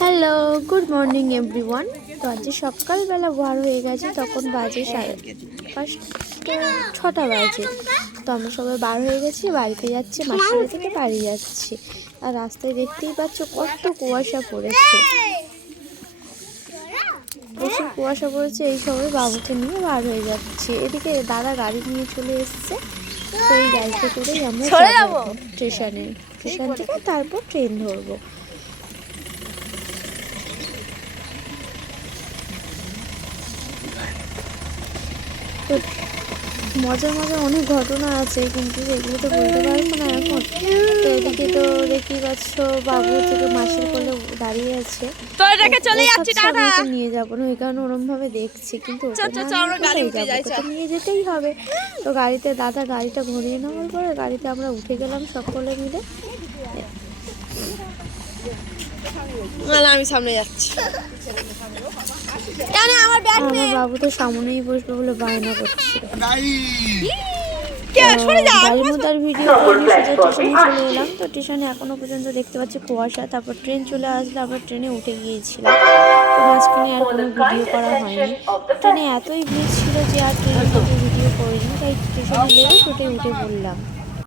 Hello, good morning everyone. তো আজ সকালবেলা বার হয়ে গেছে, তখন বাজে 6টা বাজে। তো আমরা সবাই বার হয়ে গেছি, বাড়িতে যাচ্ছি, মাসির বাড়ি থেকে বাড়ি যাচ্ছি। আর রাস্তায় দেখতেই পাচ্ছ কত কুয়াশা পড়েছে, প্রচুর কুয়াশা পড়েছে। এই সময় বাবুকে নিয়ে বার হয়ে যাচ্ছি। এদিকে দাদা গাড়ি নিয়ে চলে এসছে, তো এই গাড়িতে করেই আমরা যাবো স্টেশন থেকে তারপর ট্রেন ধরবো। তো মজার অনেক ঘটনা আছে, কিন্তু সেগুলো তো বলতে পারবো না এখন। তো এদিকে তো দেখতেই পাচ্ছ বাবু থেকে মাসির কোলে দাঁড়িয়ে আছে, আমাকে নিয়ে যাবো না, ওই কারণে ওরম ভাবে দেখছি। কিন্তু নিয়ে যেতেই হবে। তো দাদা গাড়িটা ঘুরিয়ে নেওয়ার পরে গাড়িতে আমরা উঠে গেলাম সকলে মিলে। আমি সামনে যাচ্ছি, আমার বাবু তো সামনেই বসবে বলে বায়না করছে। গাড়ির মধ্যে আর ভিডিও স্টেশনে চলে এলাম। তো স্টেশনে এখনো পর্যন্ত দেখতে পাচ্ছি কুয়াশা। তারপর ট্রেন চলে আসলে আমরা ট্রেনে উঠে গিয়েছিলাম। তো মাঝখানে আর কোনো ভিডিও করা হয়নি। ট্রেনে এতই ভিড় ছিল যে আর ট্রেনের মধ্যে ভিডিও করিনি, তাই স্টেশনে নেমে উঠে পড়লাম।